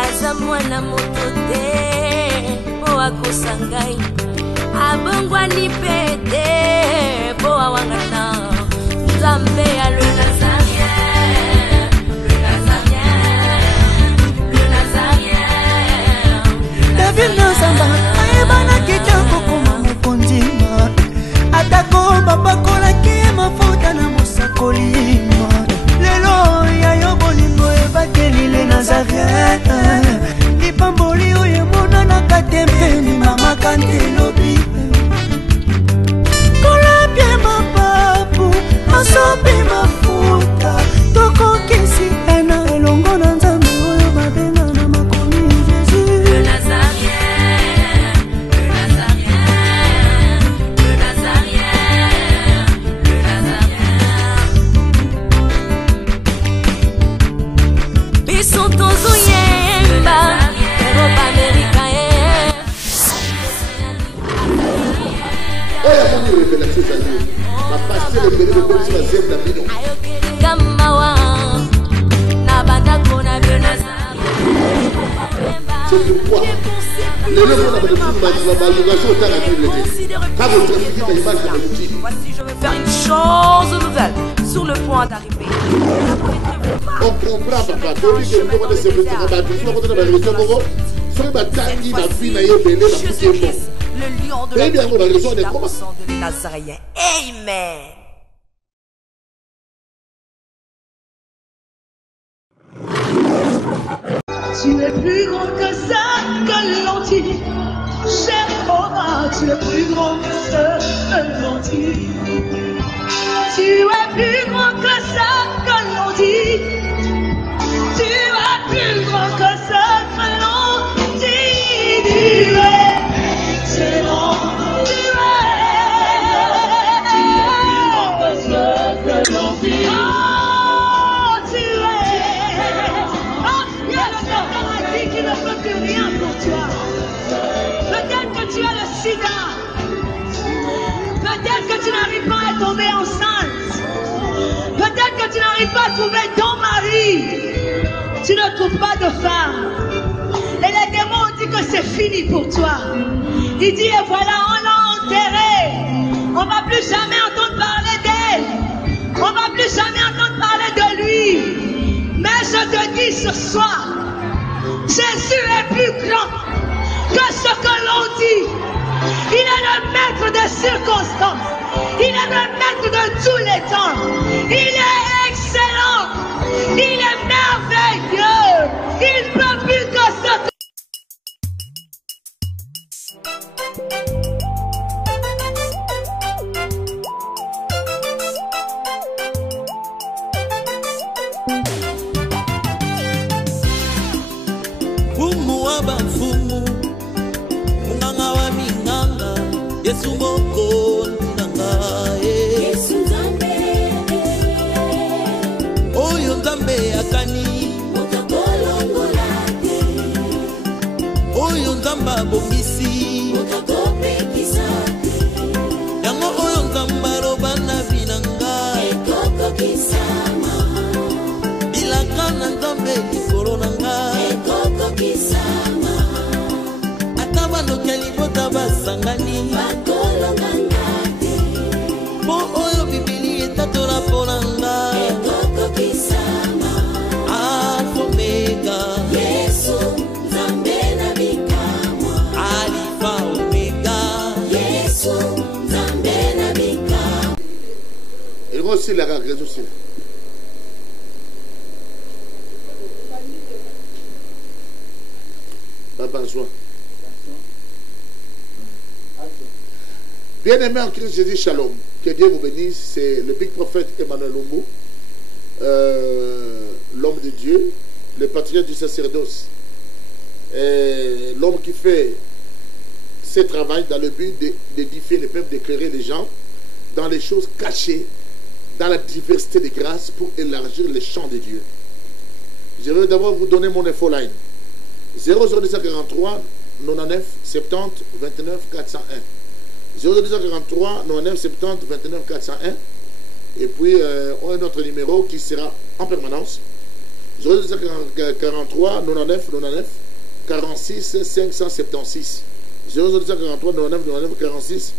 Azamwana motote boa kosangai abongwa ni pete boa wangana Nzambe ya le Nazarien, le Nazarien, le Nazarien. David Nazamba ayebana kitoko kuma mukondima atako babakola ki mafuta na musakolima lelo ya yobolingo ebakeli le Nazarien lipamboli oyo mona na katempeni mama kantelobi kolapye mapapu masopi mafuta toko kisi ena elongo na Nzambe oyo babenga na makomi Jésus Le Nazarien, le Nazarien, le Nazarien, le Nazarien. Bisson tozo yemba, Europa America Kamawa, Nabanda kona le Nazarien. C'est pourquoi les gens qui ont Voici, je vais faire une chose nouvelle sur le point d'arriver. on comprend papa. Le lion de la puissance de Nazarien. Amen. Tu es plus grand que ça, que l'entier. Jéhovah, tu es plus grand que ça, que l'entier. Tu es plus grand que ça, que l'entier. Tu es plus grand que ça, que l'entier. Tu es excellent. Tu es plus grand que ça, que l'entier. Qui ne peut plus rien pour toi. Peut-être que tu as le sida. Peut-être que tu n'arrives pas à tomber enceinte. Peut-être que tu n'arrives pas à trouver ton mari. Tu ne trouves pas de femme. Et les démons ont dit que c'est fini pour toi. Il dit, et voilà, on l'a enterrée. On ne va plus jamais entendre parler d'elle. On ne va plus jamais entendre parler de lui. Mais je te dis ce soir, Jésus est plus grand que ce que l'on dit. Il est le maître des circonstances. Il est le maître de tous les temps. Il est excellent. Il est merveilleux. Il ne peut plus que ce que... Yesu moko nangae Yesu Nzambe Oyo Nzambe akani Mokakolongolate Oyo Nzamba bongisi Mokakopekisate Yango oyo Nzamba robana binanga Ekoko kisama Bilakana Nzambe likolo nanga Ekoko kisama Atabano kelibota basangani Po oyo bibili etatola ponanga Ekoko kisama Alpha Omega Yesu Nzambe na bikamwa Alpha Omega Yesu Nzambe na bikamwa Il y a aussi la grâce aussi. Papa, soin. Bien-aimé en Christ Jésus, shalom. Que Dieu vous bénisse. C'est le big prophète Emmanuel Lumbu, l'homme de Dieu, le patriarche du sacerdoce, l'homme qui fait ce travail dans le but d'édifier le peuple, d'éclairer les gens dans les choses cachées, dans la diversité des grâces pour élargir les champs de Dieu. Je vais d'abord vous donner mon info line. 00243 99 70 29 401. 00243 99 70 29 401. Et puis, on a un autre numéro qui sera en permanence. 0243 99 99 46 576. 0243 99 99 46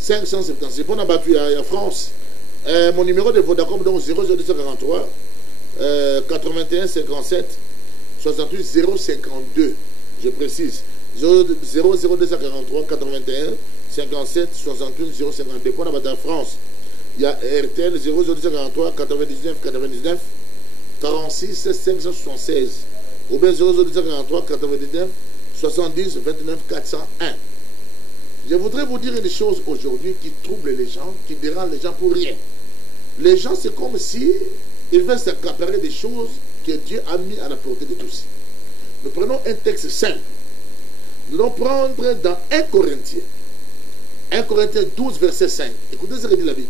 576. Pour la battu à France, mon numéro de Vodacom, donc 0243 81 57 68 052. Je précise. 0243 81 57 68 052. Pour la battu à France, il y a RTL 0243 99 99 46 576 ou bien 0243 99 70 29 401. Je voudrais vous dire une chose aujourd'hui qui trouble les gens, qui dérange les gens pour rien. Les gens, c'est comme si ils veulent s'accaparer des choses que Dieu a mis à la portée de tous. Nous prenons un texte simple. Nous allons prendre dans 1 Corinthiens. 1 Corinthiens 12, verset 5. Écoutez ce que dit la Bible.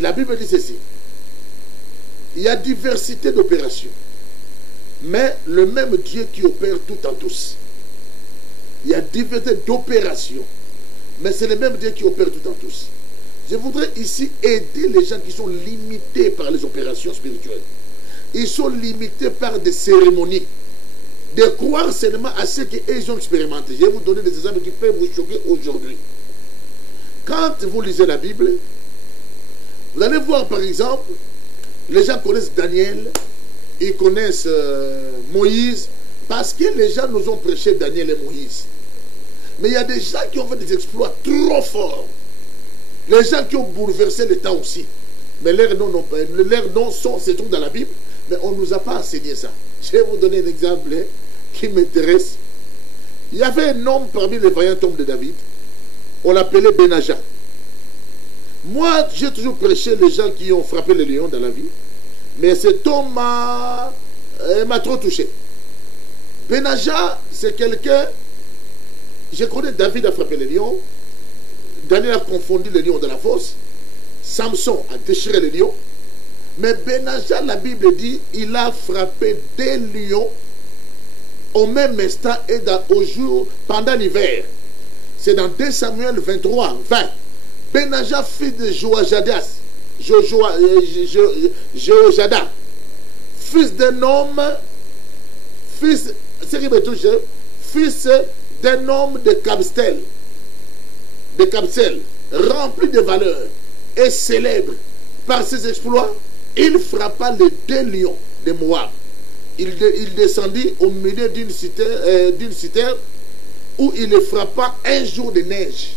La Bible dit ceci. Il y a diversité d'opérations, mais le même Dieu qui opère tout en tous. Il y a diversité d'opérations, mais c'est le même Dieu qui opère tout en tous. Je voudrais ici aider les gens qui sont limités par les opérations spirituelles. Ils sont limités par des cérémonies. De croire seulement à ce qu'ils ont expérimenté. Je vais vous donner des exemples qui peuvent vous choquer aujourd'hui. Quand vous lisez la Bible, vous allez voir par exemple, les gens connaissent Daniel, ils connaissent Moïse, parce que les gens nous ont prêché Daniel et Moïse. Mais il y a des gens qui ont fait des exploits trop forts. Les gens qui ont bouleversé l'État aussi. Mais leurs noms se trouvent dans la Bible, mais on ne nous a pas enseigné ça. Je vais vous donner un exemple qui m'intéresse. Il y avait un homme parmi les vaillants hommes de David, on l'appelait Benaja. Moi, j'ai toujours prêché les gens qui ont frappé les lions dans la vie, mais cet homme m'a trop touché. Benaja, c'est quelqu'un, je connais David a frappé les lions, Daniel a confondu les lions dans la fosse, Samson a déchiré les lions, mais Benaja, la Bible dit, il a frappé des lions au même instant et au jour, pendant l'hiver. C'est dans 2 Samuel 23, 20. Benaja, fils de Joajadas, Jéhojada, fils d'un homme, fils d'un homme de Kabstel, rempli de valeur et célèbre par ses exploits, il frappa les 2 lions de Moab. Il descendit au milieu d'une citerne où il les frappa un jour de neige.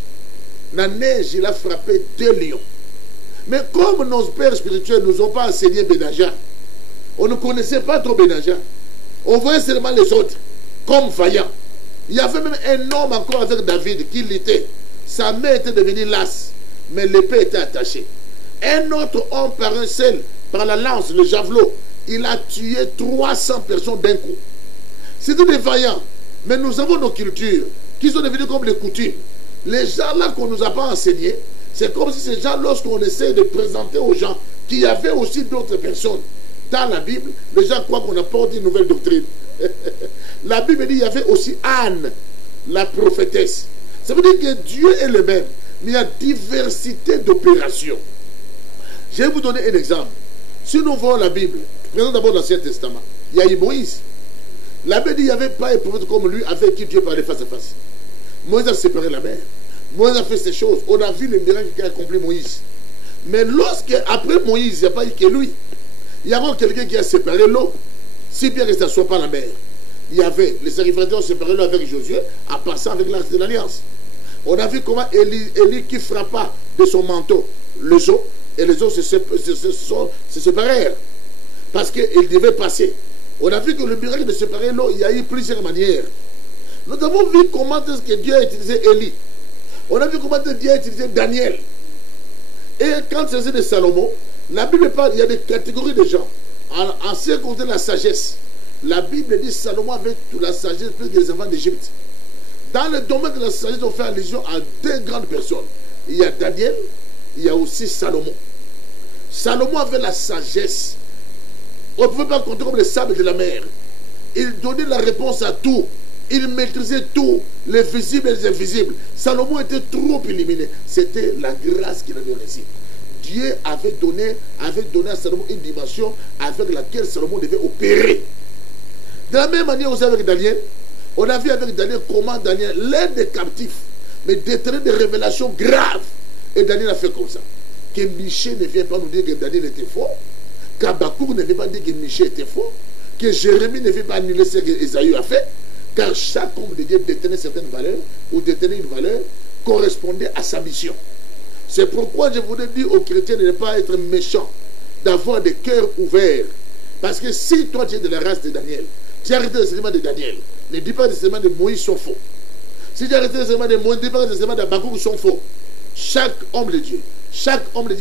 La neige, il a frappé 2 lions. Mais comme nos pères spirituels ne nous ont pas enseigné Benaja, on ne connaissait pas trop Benaja. On voyait seulement les autres comme vaillants. Il y avait même un homme encore avec David qui luttait. Sa main était devenue lasse, mais l'épée était attachée. Un autre homme par un seul, par la lance, le javelot, il a tué 300 personnes d'un coup. C'était des vaillants. Mais nous avons nos cultures qui sont devenues comme les coutumes. Les gens là qu'on ne nous a pas enseignés, c'est comme si ces gens, lorsqu'on essaie de présenter aux gens qu'il y avait aussi d'autres personnes dans la Bible, les gens croient qu'on apporte une nouvelle doctrine. La Bible dit qu'il y avait aussi Anne, la prophétesse. Ça veut dire que Dieu est le même, mais il y a diversité d'opérations. Je vais vous donner un exemple. Si nous voyons la Bible, prenons d'abord l'Ancien Testament. Il y a eu Moïse. La Bible dit qu'il n'y avait pas un prophète comme lui avec qui Dieu parlait face à face. Moïse a séparé la mer. Moïse a fait ces choses. On a vu le miracle qu'a accompli Moïse. Mais après Moïse, il n'y a pas eu que lui. Il y a encore quelqu'un qui a séparé l'eau. Si bien que ça ne soit pas la mer. Il y avait les sacrificateurs ont séparé l'eau avec Josué en passant avec l'arche de l'Alliance. On a vu comment Élie qui frappa de son manteau les eaux, et les eaux se séparèrent. Parce qu'il devait passer. On a vu que le miracle de séparer l'eau, il y a eu plusieurs manières. Nous avons vu comment est-ce que Dieu a utilisé Élie. On a vu comment Dieu a utilisé Daniel. Et quand c'est de Salomon, la Bible parle, il y a des catégories de gens. En ce qui concerne la sagesse, la Bible dit que Salomon avait toute la sagesse plus que les enfants d'Égypte. Dans le domaine de la sagesse, on fait allusion à 2 grandes personnes. Il y a Daniel, il y a aussi Salomon. Salomon avait la sagesse. On ne pouvait pas compter comme les sables de la mer. Il donnait la réponse à tout. Il maîtrisait tout, les visibles et les invisibles. Salomon était trop illuminé. C'était la grâce qu'il avait reçue. Dieu avait donné à Salomon une dimension avec laquelle Salomon devait opérer. De la même manière aussi avec Daniel, on a vu avec Daniel comment Daniel, l'un des captifs, mais détenait des révélations graves. Et Daniel a fait comme ça. Que Michée ne vient pas nous dire que Daniel était faux, qu'Abakouk ne vient pas dire que Michée était faux, que Jérémie ne vient pas annuler ce que Esaïe a fait, car chaque homme de Dieu détenait certaines valeurs, ou détenait une valeur, correspondait à sa mission. C'est pourquoi je voudrais dire aux chrétiens de ne pas être méchants, d'avoir des cœurs ouverts. Parce que si toi tu es de la race de Daniel, tu as arrêté les enseignements de Daniel, ne dis pas que les enseignements de Moïse sont faux. Si tu as arrêté les enseignements de Moïse, ne dis pas que les enseignements d'Abakouk sont faux. Chaque homme de Dieu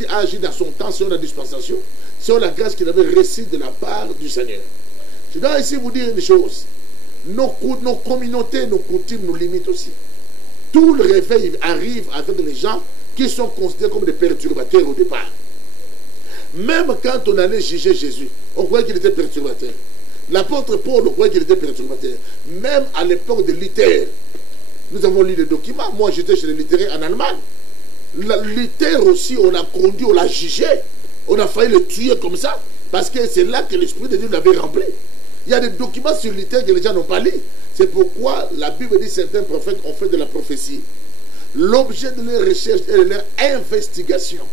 a agi dans son temps, selon la dispensation, selon la grâce qu'il avait reçue de la part du Seigneur. Je dois ici vous dire une chose. Nos communautés, nos coutumes nous limitent aussi. Tout le réveil arrive avec les gens qui sont considérés comme des perturbateurs au départ. Même quand on allait juger Jésus, on croyait qu'il était perturbateur. L'apôtre Paul, on croyait qu'il était perturbateur. Même à l'époque de Luther, nous avons lu des documents. Moi, j'étais chez les littéraires en Allemagne. Luther aussi, on l'a conduit, on l'a jugé. On a failli le tuer comme ça, parce que c'est là que l'Esprit de Dieu l'avait rempli. Il y a des documents sur Luther que les gens n'ont pas lu. C'est pourquoi la Bible dit que certains prophètes ont fait de la prophétie l'objet de leur recherche et de leur investigation.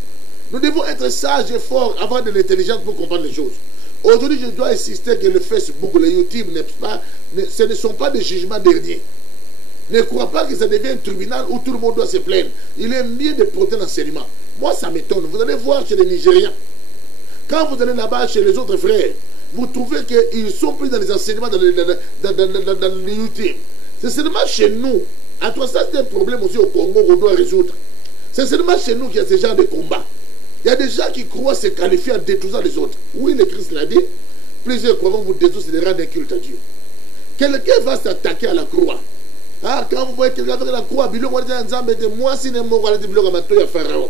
Nous devons être sages et forts, avoir de l'intelligence pour comprendre les choses. Aujourd'hui, je dois insister que le Facebook, le YouTube, ce ne sont pas des jugements derniers. Ne crois pas que ça devient un tribunal où tout le monde doit se plaindre. Il est mieux de porter l'enseignement. Moi, ça m'étonne. Vous allez voir chez les Nigériens. Quand vous allez là-bas chez les autres frères, vous trouvez qu'ils sont pris dans les enseignements, dans le YouTube. C'est seulement chez nous. À toi, ça, c'est un problème aussi au Congo qu'on doit résoudre. C'est seulement chez nous qu'il y a ce genre de combat. Il y a des gens qui croient se qualifier en détruisant les autres. Oui, le Christ l'a dit. Plusieurs croient vous détruire, c'est de rendre un culte à Dieu. Quelqu'un va s'attaquer à la croix. Ah, quand vous voyez quelqu'un avec la croix, moi, si ne me Pharaon.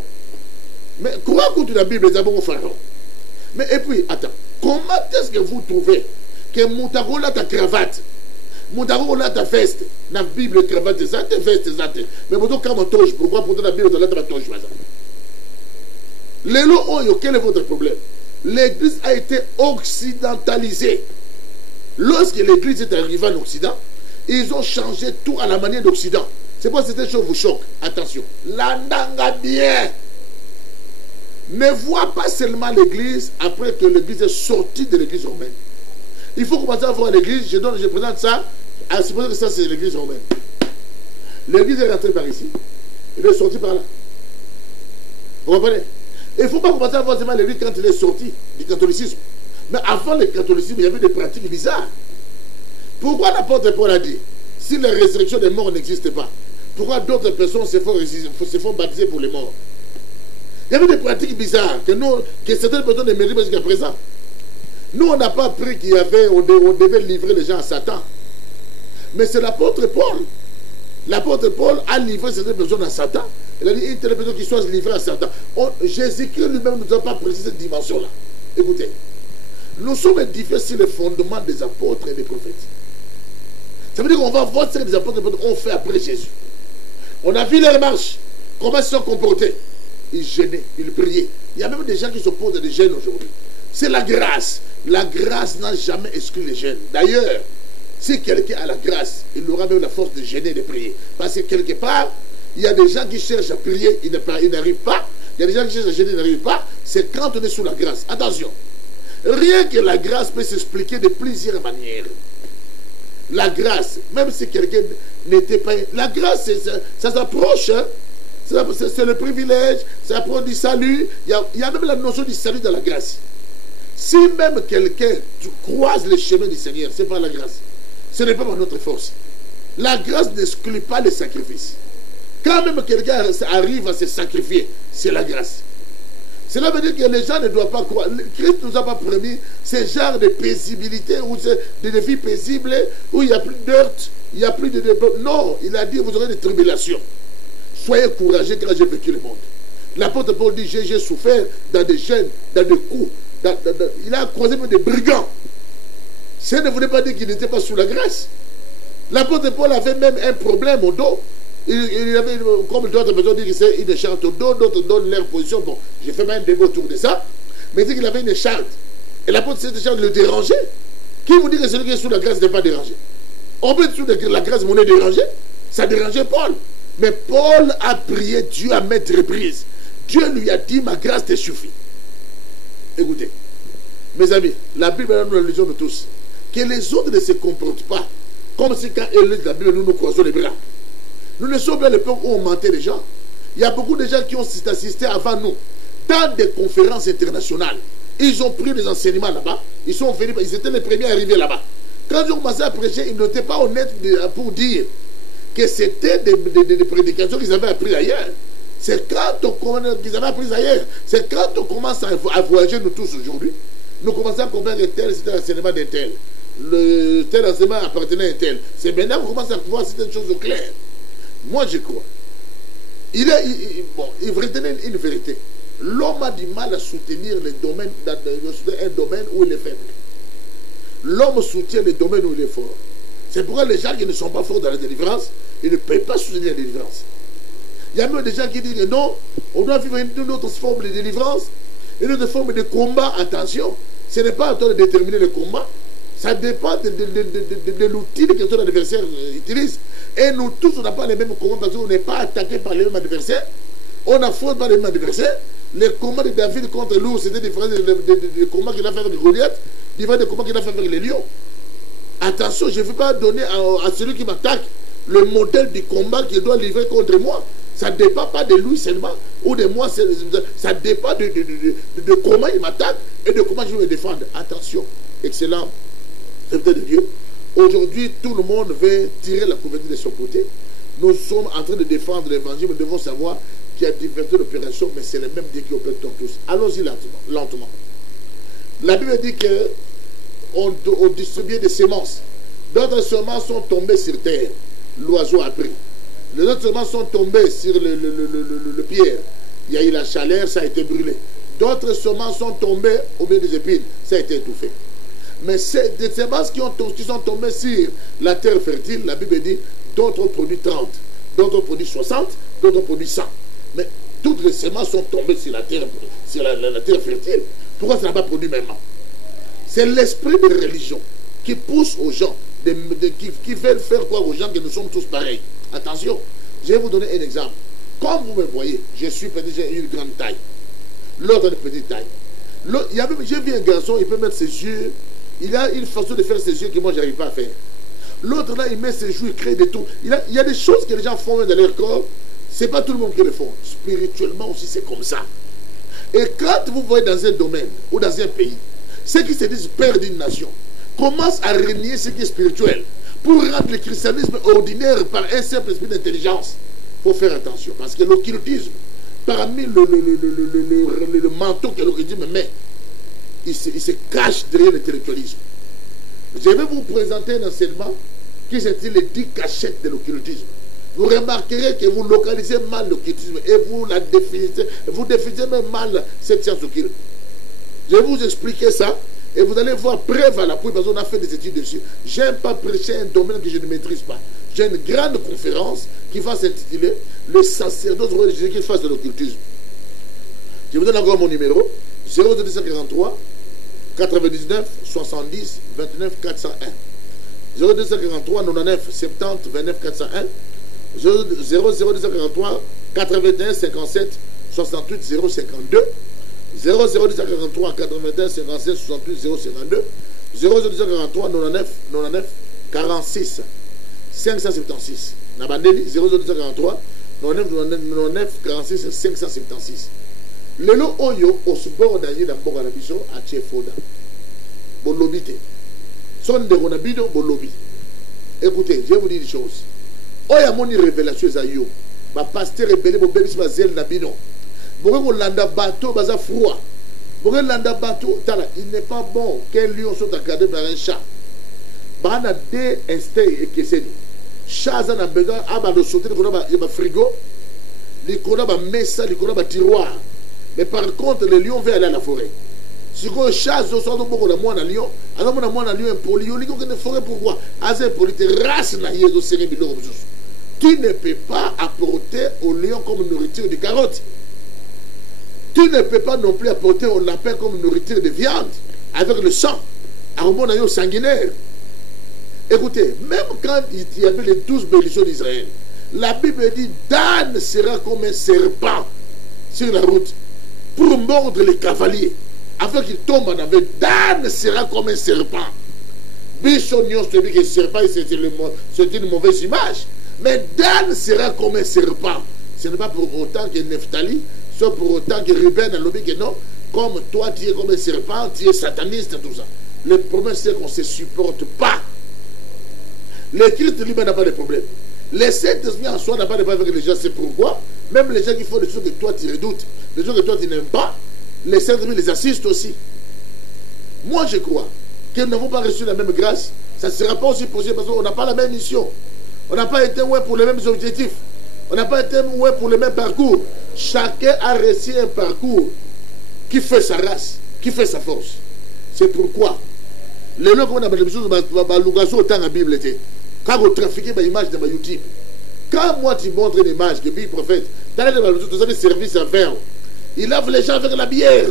Mais crois que la Bible est bon Pharaon. Mais et puis, attends, comment est-ce que vous trouvez que Moutaro a ta cravate, Moutaro a ta veste, la Bible cravate, ça, ta veste, ça, mais quand on touche, pourquoi pour la Bible, on a ta touche, quel est votre problème? L'église a été occidentalisée. Lorsque l'église est arrivée en Occident, ils ont changé tout à la manière d'Occident. C'est pas cette chose vous choque. Attention. La nanga bien. Ne vois pas seulement l'église après que l'église est sortie de l'église romaine. Il faut commencer à voir l'église. Je présente ça. À supposer que ça c'est l'église romaine. L'église est rentrée par ici. Elle est sortie par là. Vous comprenez? Il ne faut pas commencer à voir seulement l'église quand elle est sortie du catholicisme. Mais avant le catholicisme, il y avait des pratiques bizarres. Pourquoi l'apôtre Paul a dit, si la résurrection des morts n'existe pas, pourquoi d'autres personnes se font baptiser pour les morts? Il y avait des pratiques bizarres que certaines personnes ne méritent pas jusqu'à présent. Nous, on n'a pas appris on devait livrer les gens à Satan. Mais c'est l'apôtre Paul. L'apôtre Paul a livré certaines personnes à Satan. Il a dit une telle personne qui soit livrée à Satan. Jésus-Christ lui-même ne nous a pas précisé cette dimension-là. Écoutez, nous sommes édifiés sur le fondement des apôtres et des prophètes. Ça veut dire qu'on va voir ce que les apôtres ont fait après Jésus. On a vu leur marche, comment ils se sont comportés. Ils jeûnaient, ils priaient. Il y a même des gens qui s'opposent à des jeûnes aujourd'hui. C'est la grâce. La grâce n'a jamais exclu les jeûnes. D'ailleurs, si quelqu'un a la grâce, il aura même la force de jeûner et de prier. Parce que quelque part, il y a des gens qui cherchent à prier, ils n'arrivent pas. Il y a des gens qui cherchent à jeûner, ils n'arrivent pas. C'est quand on est sous la grâce. Attention. Rien que la grâce peut s'expliquer de plusieurs manières. La grâce, même si quelqu'un n'était pas... La grâce, ça s'approche. Hein? C'est le privilège, ça approche du salut. Il y a même la notion du salut dans la grâce. Si même quelqu'un croise les chemins du Seigneur, c'est pas la grâce. Ce n'est pas par notre force. La grâce n'exclut pas les sacrifices. Quand même quelqu'un arrive à se sacrifier, c'est la grâce. Cela veut dire que les gens ne doivent pas croire. Christ ne nous a pas promis ce genre de paisibilité, ou de vie paisible, où il n'y a plus d'heurts, il n'y a plus de... Non, il a dit, vous aurez des tribulations. Soyez courageux car j'ai vécu le monde. L'apôtre Paul dit, j'ai souffert dans des gênes, dans des coups. Il a croisé même des brigands. Ça ne voulait pas dire qu'il n'était pas sous la grâce. L'apôtre Paul avait même un problème au dos. Il avait, comme d'autres personnes disent que c'est une écharpe au dos, d'autres donnent leur position. Bon, j'ai fait même un débat autour de ça. Mais il dit qu'il avait une écharpe. Et l'apôtre, cette écharpe le dérangeait. Qui vous dit que celui qui est sous la grâce n'est pas dérangé? On peut être sous la grâce, mais on est dérangé. Ça dérangeait Paul. Mais Paul a prié Dieu à maintes reprises. Dieu lui a dit, ma grâce te suffit. Écoutez, mes amis, la Bible est la religion de tous. Que les autres ne se comportent pas comme si quand ils lisent la Bible, nous nous croisons les bras. Nous ne sommes pas à l'époque où on mentait les gens. Il y a beaucoup de gens qui ont assisté avant nous dans des conférences internationales. Ils ont pris des enseignements là-bas. Ils sont venus, ils étaient les premiers arrivés là-bas. Quand ils ont commencé à prêcher, ils n'étaient pas honnêtes pour dire que c'était des prédications qu'ils avaient appris ailleurs. C'est quand qu'ils avaient appris ailleurs. C'est quand on commence à voyager, nous tous aujourd'hui, nous commençons à comprendre que tel c'était l'enseignement d'un tel. Le tel enseignement appartenait à un tel. C'est maintenant qu'on commence à voir certaines choses au clair. Moi, je crois. Il retenait une vérité. L'homme a du mal à soutenir les domaines, un domaine où il est faible. L'homme soutient les domaines où il est fort. C'est pourquoi les gens qui ne sont pas forts dans la délivrance, ils ne peuvent pas soutenir la délivrance. Il y a même des gens qui disent que non, on doit vivre une autre forme de délivrance, une autre forme de combat. Attention, ce n'est pas à toi de déterminer le combat. Ça dépend de l'outil que ton adversaire utilise. Et nous tous, on n'a pas les mêmes combats parce qu'on n'est pas attaqué par les mêmes adversaires. On n'affronte pas les mêmes adversaires. Les combats de David contre l'ours, c'était différent des combats qu'il a fait avec Goliath, différent des combats qu'il a fait avec les lions. Attention, je ne veux pas donner à celui qui m'attaque le modèle du combat qu'il doit livrer contre moi. Ça ne dépend pas de lui seulement, ou de moi, ça dépend de comment il m'attaque et de comment je vais me défendre. Attention, excellent. De Dieu. Aujourd'hui, tout le monde veut tirer la couverture de son côté. Nous sommes en train de défendre l'évangile, mais nous devons savoir qu'il y a diverses opérations, mais c'est le même Dieu qui opère tous. Allons-y lentement. La Bible dit qu'on distribuait des semences. D'autres semences sont tombées sur terre. L'oiseau a pris. Les autres semences sont tombées sur le pierre. Il y a eu la chaleur, ça a été brûlé. D'autres semences sont tombées au milieu des épines. Ça a été étouffé. Mais c'est des semences qui sont tombées sur la terre fertile, la Bible dit, d'autres ont produit 30, d'autres ont produit 60, d'autres ont produit 100. Mais toutes les semences sont tombées sur la terre, la terre fertile. Pourquoi ça n'a pas produit maintenant? C'est l'esprit de religion qui pousse aux gens, qui veulent faire croire aux gens que nous sommes tous pareils. Attention, je vais vous donner un exemple. Comme vous me voyez, je suis petit, j'ai une grande taille. L'autre a une petite taille. J'ai vu un garçon, il peut mettre ses yeux. Il a une façon de faire ses yeux que moi, je n'arrive pas à faire. L'autre, là, il met ses joues, il crée des tours. Il y a des choses que les gens font dans leur corps. Ce n'est pas tout le monde qui le font. Spirituellement aussi, c'est comme ça. Et quand vous voyez dans un domaine ou dans un pays, ceux qui se disent père d'une nation commencent à renier ce qui est spirituel pour rendre le christianisme ordinaire par un simple esprit d'intelligence. Il faut faire attention. Parce que l'occultisme, parmi le manteau que l'occultisme met, il se cache derrière l'intellectualisme. Je vais vous présenter un enseignement qui s'intitule les 10 cachettes de l'occultisme. Vous remarquerez que vous localisez mal l'occultisme et vous définissez même mal cette science occulte. Je vais vous expliquer ça et vous allez voir preuve à l'appui parce qu'on a fait des études dessus. Je n'aime pas prêcher un domaine que je ne maîtrise pas. J'ai une grande conférence qui va s'intituler le sacerdoce roi de Jésus qui fasse de l'occultisme. Je vous donne encore mon numéro 0243 99 70 29 401 0243 99 70 29 401 0243 81 57 68 052 0243 81 57 68 052 0243 99 99 46 576 Nabandeli 0243 99 46 576. Lelo oyo osuboro daji na mboka na biso atie foda. Bolobi te. Son de gonabino bolobi. Écoutez, je vais vous dire une chose. Oya moni révélation za yo. Ba pasteur rebelle bo bebisi ba zel na bino. Boko ko landa bateau baza froid. Boko landa bateau tala, il n'est pas bon qu'un lion soit encadré par un chat. Bana de instincts et keseni. Chat za na besoin aba do sauter ko ba frigo. Li ko ba mesa, li ko ba tiroir. Mais par contre, le lion veut aller à la forêt. Si vous chasse, vous sortez beaucoup de moi dans Lyon. Alors, mon moi dans Lyon, impoli. Vous dites que vous forêt pourquoi? Az impoli, tu race na yezo serré biloko. Tu ne peux pas apporter au lion comme nourriture de carottes. Tu ne peux pas non plus apporter au lapin comme nourriture de viande avec le sang. Alors, mon aïe sanguinaire. Écoutez, même quand il y avait les 12 bélisons d'Israël, la Bible dit Dan sera comme un serpent sur la route pour mordre les cavaliers afin qu'ils tombent en aval. Dan sera comme un serpent. Bichonion, je te dis que le serpent, c'est une mauvaise image. Mais Dan sera comme un serpent. Ce n'est pas pour autant que Nephtali, soit pour autant que Ruben a lobby que non, comme toi tu es comme un serpent, tu es sataniste, tout ça. Le problème c'est qu'on ne se supporte pas. Le Christ lui-même n'a pas de problème. Les Saint-Esprit en soi n'a pas de problème avec les gens. C'est pourquoi, même les gens qui font des choses que toi tu redoutes, des choses que toi tu n'aimes pas, les Saint-Esprit les assistent aussi. Moi je crois que nous n'avons pas reçu la même grâce. Ça ne sera pas aussi possible parce qu'on n'a pas la même mission. On n'a pas été ouais pour les mêmes objectifs. On n'a pas été ouais pour le même parcours. Chacun a reçu un parcours qui fait sa race, qui fait sa force. C'est pourquoi les gens qui ont des choses autant la Bible était. Quand vous trafiquez des images dans YouTube, quand moi tu montres une image que Bible prophète, tu as des services à faire. Il lave les gens avec la bière.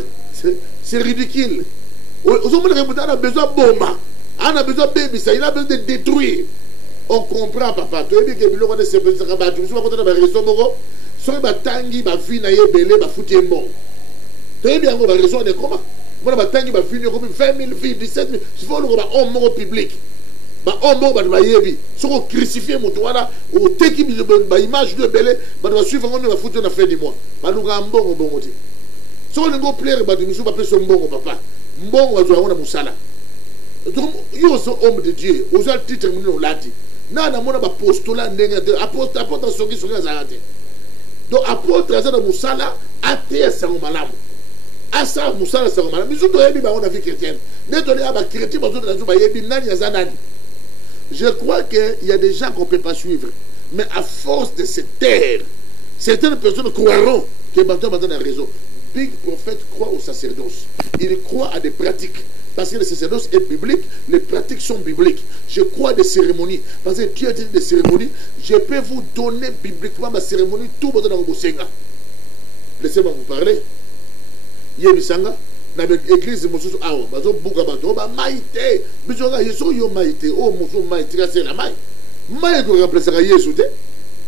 C'est ridicule. On a besoin de bomba. On a besoin de baby, il a besoin de détruire. On comprend, papa. Tu as dit que les gens ont des services à faire. Tu as dit que les gens ont des services à faire. Moi, je suis venu comme 20 000 filles, 17 000. Il faut que je sois public. Si on crucifie mon toit, on teki image de belé, je vais suivre on va foutre na fin du mois. Ba lunga mbongo bongo ti. Si on ngo plaire ba dimisu ba peso mbongo papa. Mbongo wa zwa na musala. Donc yo so homme de Dieu, oza le titre mun lati. Na na mona ba postulat ndenge de apôtre soki azarate. Donc apôtre za na musala ate sa malamu. Asa musala sa malamu. Biso to yebi ba on a vie chrétienne. Netoli aba chrétien ba zo na zo ba yebi nani za nani. Je crois qu'il y a des gens qu'on ne peut pas suivre. Mais à force de se taire, certaines personnes croiront que Bateau a raison. Big Prophète croit au sacerdoce. Il croit à des pratiques. Parce que le sacerdoce est biblique, les pratiques sont bibliques. Je crois à des cérémonies. Parce que Dieu a dit des cérémonies. Je peux vous donner bibliquement ma cérémonie, tout le monde dans le Bosenga. Laissez-moi vous parler. Yébisanga. Na église mosusu awa bazo buka bato ba maite bisoka yeso yo maite o musu maite ka sela mai mai ko remplacer ka Yesu te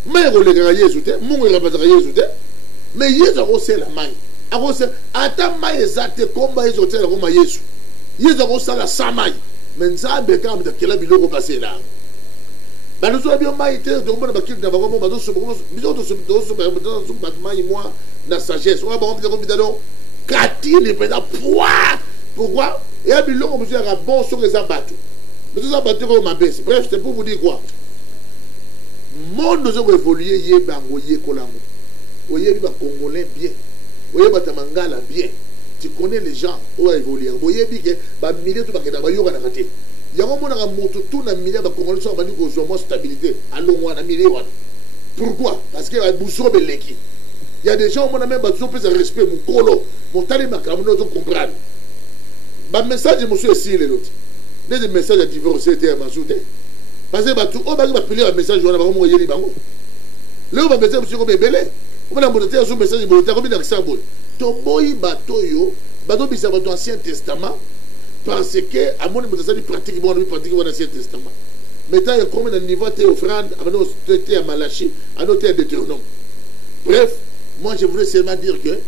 mai ko le ka Yesu te mungu remplacer ka Yesu te mais Yesu ko sela mai ako se ata mai ezate komba Yesu te ko ma Yesu Yesu ko sala sa mai mais nzambe ka mta kila biloko passer là ba nous so bien maite donc bon ba kil da ba ko bazo so biso to so ba mai moi na sagesse on va ba ko bidalo Katine pendant poids. Pourquoi? Et à Bilon, on a bon sur les abattus. Mais tous abattus comme ma baisse. Bref, c'est pour vous dire quoi? Monde nous a évolué, yé bango, yé kolamo. Oyé ba congolais bien. Oyé ba tamangala bien. Tu connais les gens où a évolué. Oyé bi que ba milieu tout ba ke da ba yoga na kate. Yango mona ka moto tout na milieu ba congolais so ba ni ko zo mo stabilité. Allons wana milieu wana. Pourquoi? Parce que ba bousso beleki. Il y a des gens qui ont même plus de respect, mon colo, mon talima, comme nous comprendre. Le message de monsieur ici, les autres. Des messages à divorcer, c'était à m'ajouter. Parce que tout, on va appeler un message, on va vraiment y aller. Là, on va mettre monsieur comme belé. On va monter un message, on va mettre un symbole. Toboy batoyo, bato bisa bato Ancien Testament, parce que, à mon avis, ça dit pratiquement l'Ancien Testament. Maintenant, il y a combien de niveaux de offrande, à notre traité à Malachi, à notre traité à Deutéronome. Bref, moi, je voudrais seulement dire qu'il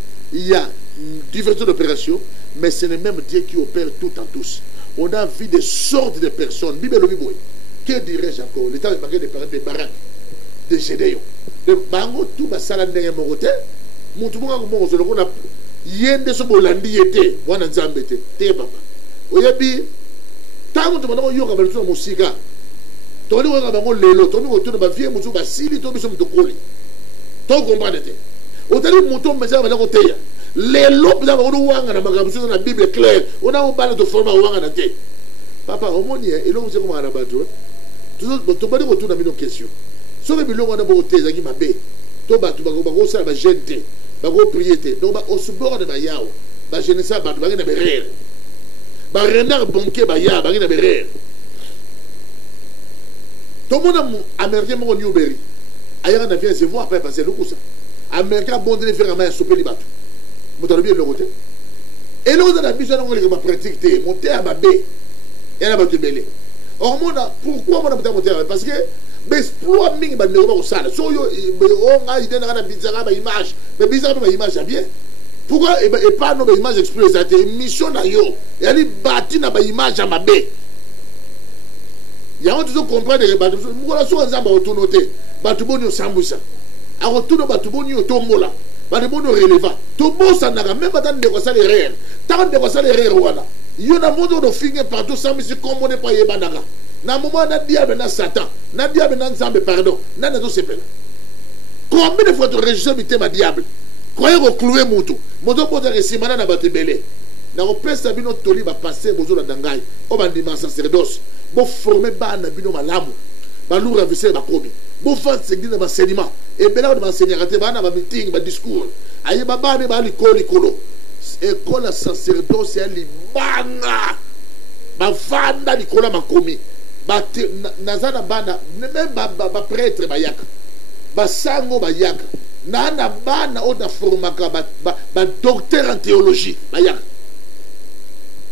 y a une diversité d'opérations, mais c'est le même Dieu qui opère tout en tous. On a vu des sortes de personnes. Que dirais-je encore? L'État est marqué de parler des baraques, des gédéons. De bango, tout va s'alandrer à mon côté. Mon tout le monde, c'est le qu'on a. Yen de ce bolandi était, wana nzambete, te papa. Oyebi, tant que tu m'as dit, yoga va le faire mon cigare. Tu vas dire, yoga va le lelo, tu vas dire, tu vas vieux, tu vas sili, tu vas dire, tu vas dire, tu vas comprendre. Au-delà de mon tour, mais ça va côté. Les lobes dans le wanga, dans la Bible est claire. On a un bal de forme à wanga na te. Papa, au moins, et l'homme, c'est comment on a battu. Tu vas dire, tu as mis une question. Sur le bilan, on a beau thé, Zaki Mabé. Tu vas dire, ça va gêner, va prier. Donc, au bord de ma yao, va gêner ça, va gêner mes rêves. ba renard bonke ba ya ba na berere tout le monde américain mon Newberry ailleurs na vient se voir après passer le coup ça américain bon de faire main souper les bateaux vous avez bien le côté et l'autre dans la mission on les pratique monter à babé et là ba te belé or mon pourquoi mon monter parce que exploit mingi ba ndeko ko sala so yo on a idée na bizarre ba image mais bizarre ba image bien pourquoi et pas no ba image express à mission na yo yali bati na ba image à mabe ya on toujours comprendre les bateaux ngola so nzamba otonote batu boni osambusa a retourno batu boni otombola batu boni releva to bosa na même pas ndeko sala erreur tant ndeko sala erreur wana yo na mondo do finge partout sambusi comme on n'est pas yebanaka na moment na diable na Satan na diable na nzambe pardon na na to sepela combien de fois tu régisseur bité ma diable croyez ko clouer mutu moto poto resimana na batebele na ko pesa bino toli ba passer bozo la dangai o bandima sacerdoce bo former bana bino malamu ba loura vese ba komi bo fa segdina ba sedima e bela ba seigneur te bana ba meeting ba discours aye ba bana ba likolo école sacerdoce ya libanga ba fanda likolo makomi nazana bana même ba prêtre bayaka basango bayaka na bana o da formaka ba docteur en théologie bayaka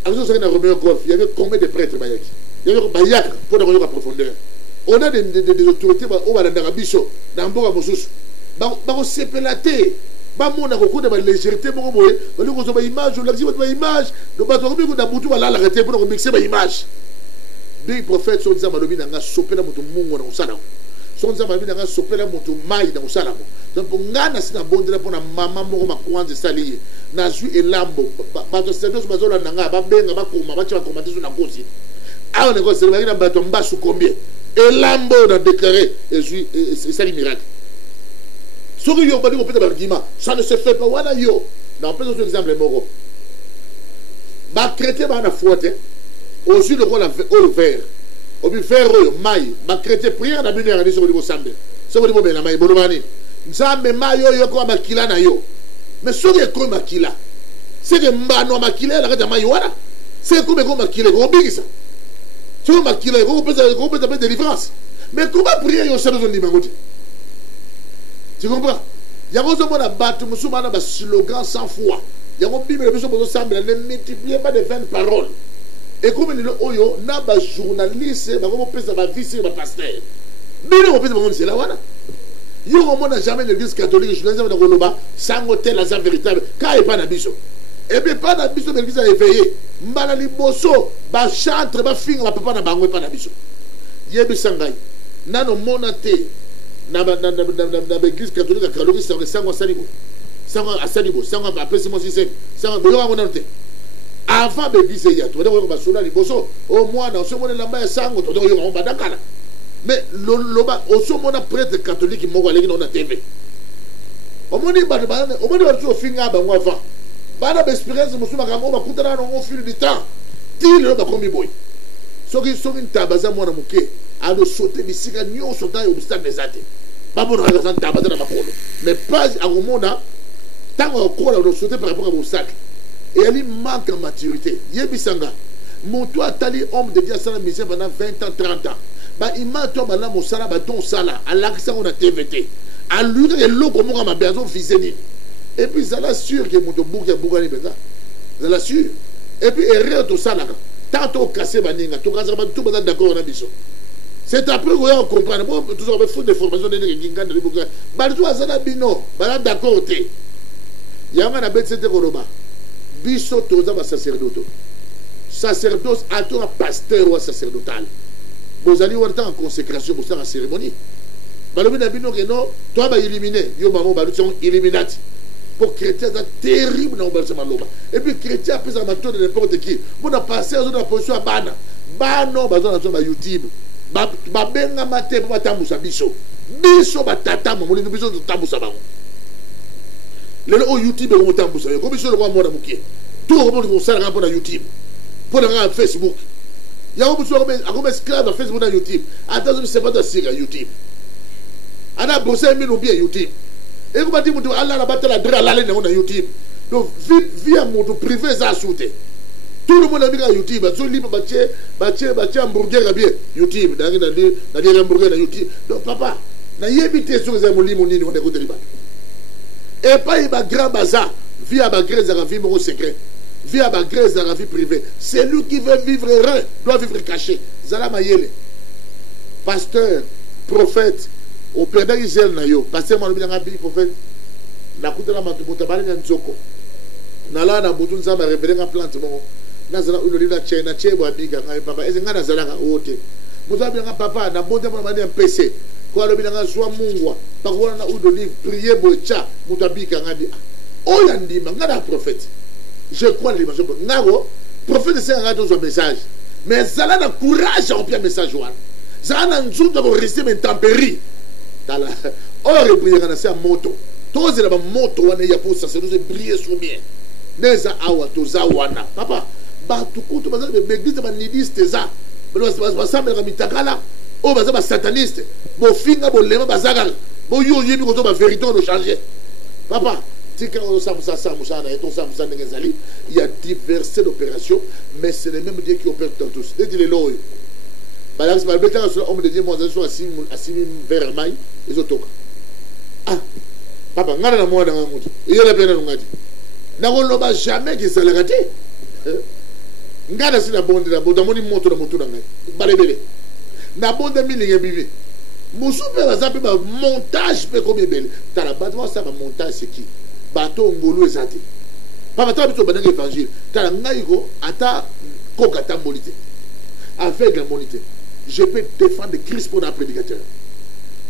alors ça na Roméo Golf il y avait combien de prêtres bayaki il y avait bayaka pour dans la profondeur on a des autorités au balanda biso na mboka mosusu ba ko sepelate ba mona ko ko de légèreté moko boye ba ko zo ba image ou l'axi ba image do ba to ko ko da butu ba la arrêter pour ko mixer ba image deux prophètes sont disant malobi nanga sopela moto mungo na usala sont disant malobi nanga sopela moto mai na usala donc ngana sina bondela pona mama moko makwanze sali na zui elambo ba to service bazola nanga ba benga ba koma ba tshwa koma tizo na kosi awo ne ko se ba ina ba to mbasu combien elambo na déclaré et zui sali miracle ce que yo ba dit peut-être argument ça ne se fait pas wala yo dans plus d'autres exemples moko ba chrétien ba na fouette aussi le rôle au vert au but faire maï ma chrétien prière na bino ya sur niveau sambe so niveau bena maï bolomani nzambe mayo yo ko makila na yo mais so que ko makila c'est que mbano makila la kata maï wana c'est comme ko makila ko bigisa so makila ko peut délivrance mais comment prier yo ça besoin d'imangoti tu comprends ya ko zo mona batu musuma na ba slogan sans foi ya ko bible beso bozo sambe ne multipliez pas de 20 paroles. Et comme le oyo na ba journaliste ba ko pesa ba vice ba pasteur bino ko pesa ba c'est là wana yo ko mona jamais l'église catholique je n'ai pas koloba sango tel la véritable ka e pa na biso et puis pas na biso l'église a éveillé mbala liboso ba chantre ba finga ba papa na bango e pa na biso yebi sangai nano mona te na l'église catholique catholique sango salibo sango ba pesa mo système sango bo yo mona te avant l'église ya to ndeko ba sona liboso au moins dans ce monde la ba sango to yo on ba dakala mais loba au so mona prêtre catholique moko aleki na TV omoni ba to finga ba ngwa va ba na expérience musuma kama ba kutana no au fil du temps tili lo ba komi boy soki ntabaza mwana muke ado sauter bisika nyo sota yo obstacle ezate ba bona ka ntabaza na makolo mais pas à mona tango ko la sauter par rapport à obstacle. Et elle manque de maturité. Yebisanga, mon toi tali homme de Dieu à la mission pendant 20 ans, 30 ans. Bah, il m'a toi maintenant mon sala, bah, ton sala, à l'accent on a TVT. À lui, il y a l'eau comme on m'a bien visé. Et puis, ça l'assure que mon bouc est bougani, ça l'assure. Et puis, erreur tout ça là. Tantôt cassé, baninga, tout cassé, tout le monde d'accord, on a biso. C'est après qu'on va comprendre. Moi, toujours avec faute de formation de Gingan de Bouga. Bah, tout ça là, bino, bah, d'accord, t'es. Il y a un abet, c'était Koroba. Biso toza ba sacerdoce à toi pasteur ou sacerdotal vous allez voir en consécration pour ça la cérémonie balobi na bino que non toi ba éliminer yo maman ba sont illuminati pour chrétien c'est terrible na ba maloba et puis chrétien après ça mato de n'importe qui pour na passer dans la position à bana bano ba zo na YouTube ba benga mate pour tambusa biso ba tata mamoli biso tambusa bango le YouTube est tambusa yo comme biso le roi mona mukie tout le monde ça la pour YouTube pour le Facebook il y a un esclave à Facebook et YouTube attention c'est pas de sur YouTube ana bossé mino bien YouTube et comment dire mutu Allah la batala dra la na YouTube donc via mon privé ça souté Tout le monde a mis à YouTube. Tout le monde a hamburger à bien. YouTube. Il y a hamburger à YouTube. Donc, papa, il y a évité sur les amours, on écoute les bateaux. Et pas il y a grand bazar. Vie à la grèce à la vie secret. Vie à la grèce à la vie privée. C'est lui qui veut vivre heureux, doit vivre caché. Zala Mayele. Pasteur, prophète, au père d'Israël, pasteur, prophète, na kutela matubuta bali na nzoko na la na butu nzamba révéler nga plante mo na zala uloli na chena chebo abiga nga papa eze nga na zala nga ote muzabi nga papa na bonde mo mani PC ko alobi nga zwa mungwa pa ko na udoli prier bocha mutabika nga bi o ya ndima nga na prophète je crois les dimensions ngaro prophète c'est nga dozo message mais zala na courage à faire message wana zala na nzuto ko rester men tempéri tala o prier nga na sa moto. Tous les motos wana ya pour ça c'est nous briller sur bien neza awa toza wana papa ba tukutu bazali be église ba nidiste za ba samela ka mitakala o baza ba sataniste bo finga bo lema bazagala bo yo yebi ko to ba vérité on changer papa tika o samusa na eto samusa ngezali il y a diversité d'opérations mais c'est les mêmes dieux qui opèrent dans tous les les loyo ba la ba beta sur homme de Dieu moi je suis assis vers mai les otoka ah papa ngana na mwana nga mutu yele pena ngati nakoloba jamais que ça la raté ngana sina bonde na boda moni moto na moto na ngai balebele na bonde milinge bibi musupe bazape ba montage pe comme belle tala batwa ça ba montage c'est qui bato ngolo ezati papa tabi to bananga évangile tala ngai ko ata koka tambolité avec la monité je peux défendre Christ pour un prédicateur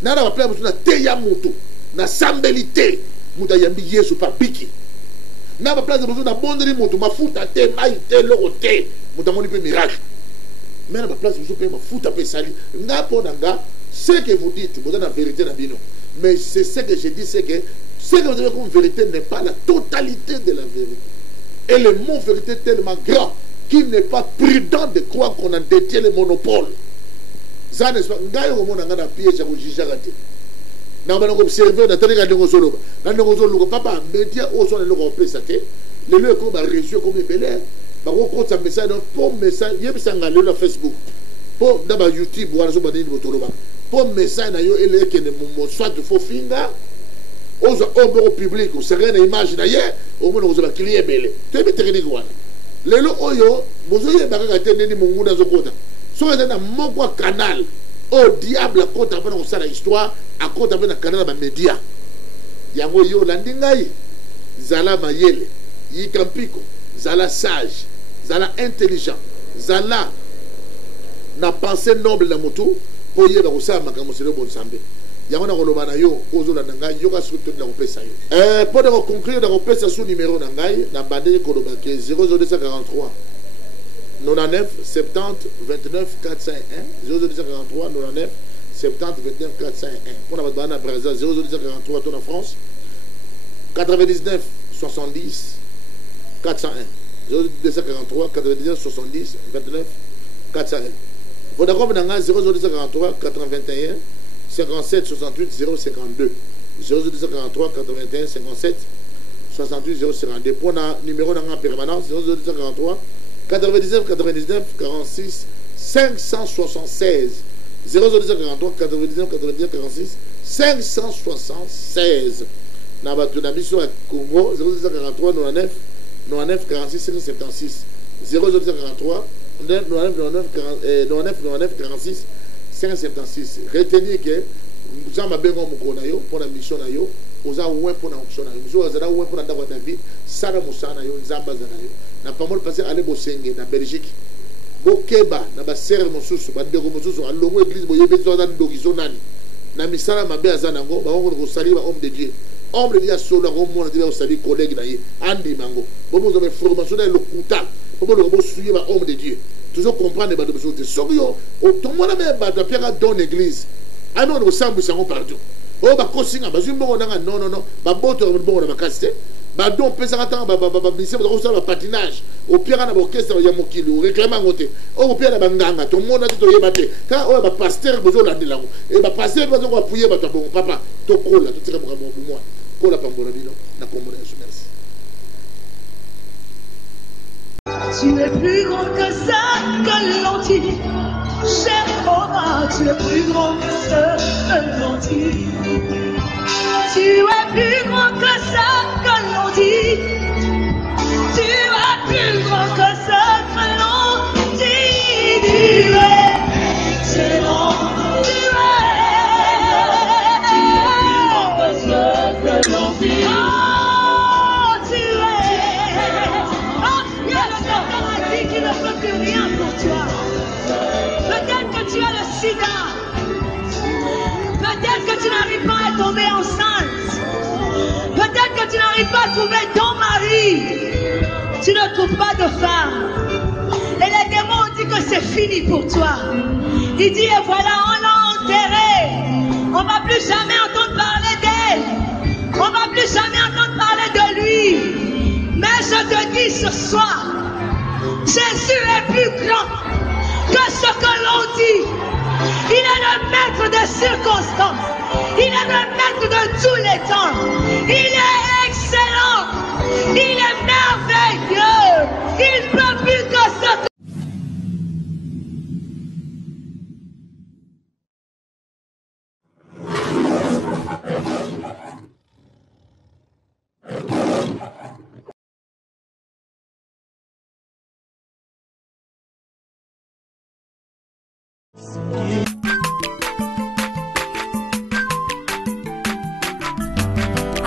nana va plaire na teya moto na sambelité muta yambi Yesu pa biki na ba place besoin na bondeli moto mafuta te mai te loko te muta moni pe miracle mais na ba place besoin pe mafuta pe sali nga pona nga ce que vous dites vous avez la vérité na bino mais c'est ce que je dis c'est que ce que vous avez comme vérité n'est pas la totalité de la vérité et le mot vérité est tellement grand qu'il n'est pas prudent de croire qu'on en détient le monopole ça n'est pas nga yo mona nga na piège ko jijagate na ba ko observer na tani ka ndongo solo na ndongo solo papa média o so le ko pesa te le le ko ba région comme belé ba ko ko message donc pour message yebisa ngalo na Facebook pour na ba YouTube wala so ba ni botolo ba pour message na yo ele ke ne mo soit de faux finga ozo au public o serena image na ye o mo no zo ba client belé te bi technique wala lelo oyo bozo ye ba ka teneni mungunda zo kota so na moko canal au diable côté après on ça la histoire à côté après na canal ba média yango yo landingai zala mayele yi kampiko zala sage zala intelligent zala na pensée noble na mutu po yeba ko sa makambo sele bon sambe yango na koloba na yo ozo la ngai yo ka surtout na kopesa yo pour de conclure na kopesa sous numéro na ngai na bande koloba ke 0243 99 70 29 451 0243 99 70 29 451 pour la bande à Brésil 0243 tour en France 99 70 401 0243 99 70 29 401 Vodacom dans 0243 81 57 68 052 0243 81 57 68 052 pour le numéro en permanence 0243 99 99 46 576 0243 99 99 46 576 na batu na biso à Congo 0243 99 99 46 576 0243 99 46 576 retenez que nous avons besoin de pour la mission na yo oza oué pour la option na yo nous avons oué pour la ndako David sara musana yo nzamba za na yo na pamol passer aller bosenge na Belgique bokeba na ba serre mosusu ba ndeko mosusu a longo église boyebe zo za ndokizo nani na misala mabe azana ngo ba ngo ko sali ba homme de Dieu solo ko mona diba osali collègue na ye andi mango bobo zo be formation na lokuta bobo lo bo suye ba homme de Dieu toujours comprendre ba de besoin de soyo o to mona me ba da pia dans l'église ano no sambu sango partout o ba kosinga ba zumbo na non ba boto bo na makasite ba don pesa kata ba mise ba ko ba patinage au pire na orchestre ya mokili o réclame ngote o pire na banganga to mona to yeba te ka o ba pasteur bozo la ndilango e ba pasteur bozo ko appuyer ba to bon papa to kola to tira mo moi kola pambona bino na komona merci Tu es plus grand que ça, que l'on dit. Jéhovah, tu es plus grand que ça, que l'on dit. Tu es plus grand que ça, que l'on dit. Tu es plus grand que ça, que l'on dit. Tu es excellent. Tu es plus grand que ça, que l'on dit. Oh, tu es. Oh, il y a le paradis qui ne peut plus rien pour toi. Peut-être que tu as le sida. Peut-être que tu n'arrives pas à tomber enceinte. Peut-être que tu n'arrives pas à trouver ton mari. Tu ne trouves pas de femme. Et les démons ont dit que c'est fini pour toi. Il dit, et voilà, on l'a enterré. On ne va plus jamais entendre parler d'elle. On ne va plus jamais entendre parler de lui. Mais je te dis ce soir, Jésus est plus grand que ce que l'on dit. Il est le maître des circonstances. Il est le maître de tous les temps. Il est excellent. Il est merveilleux. Il ne peut plus que ce que...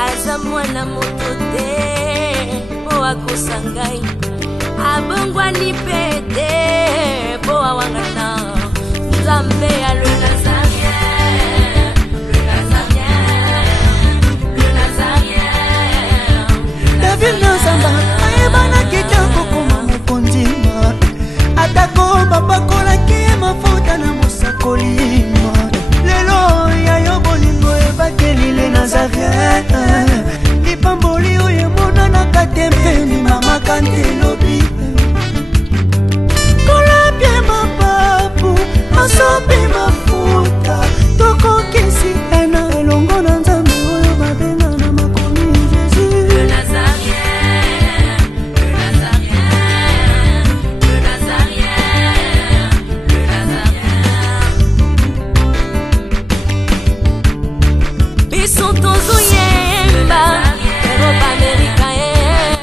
Aza mwana moto te po akosa ngai abongwani pete po awangata Nzambe ya le Nazarien, le Nazarien, le Nazarien. David Nazamba ayebana kitoko koma mokondima atako bapakolaki mafuta na mosakolima lelo yayo bolingo ebakelile Nazarien lipamboli oyo emonanaka te mpeni mama kantelobi kolapie mapapu masopi mafuta tokokisi ena elongo na Nzambe oyo babenga na makomi Jésus. Le Nazarien, le Nazarien, le Nazarien, le Nazarien. Biso tozoyemba Europe américaine.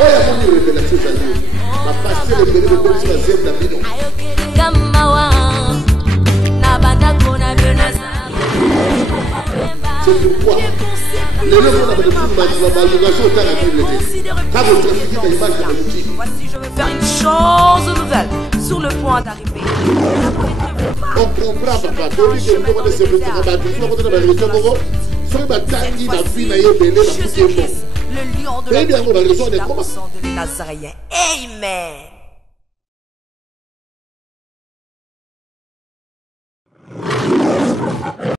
oyo amoni révélation ezali bapasteur ebele bokolisi bazembe na bino Kamawa na bandako na le Nazarien. c'est pourquoi lelo mpona balongation otanga bible te ntango otrafiki na image ya balukiki Voici, je vais faire une chose nouvelle sur le point d'arriver. on comprend papa tolingi eloko wana sepetaka bato funa kotana barevision moko soki batangi na vie na ye ebele bakuti ye bon Le lion de Eh bien, on va raison, on est la comment? sang de les Nazariens. Amen.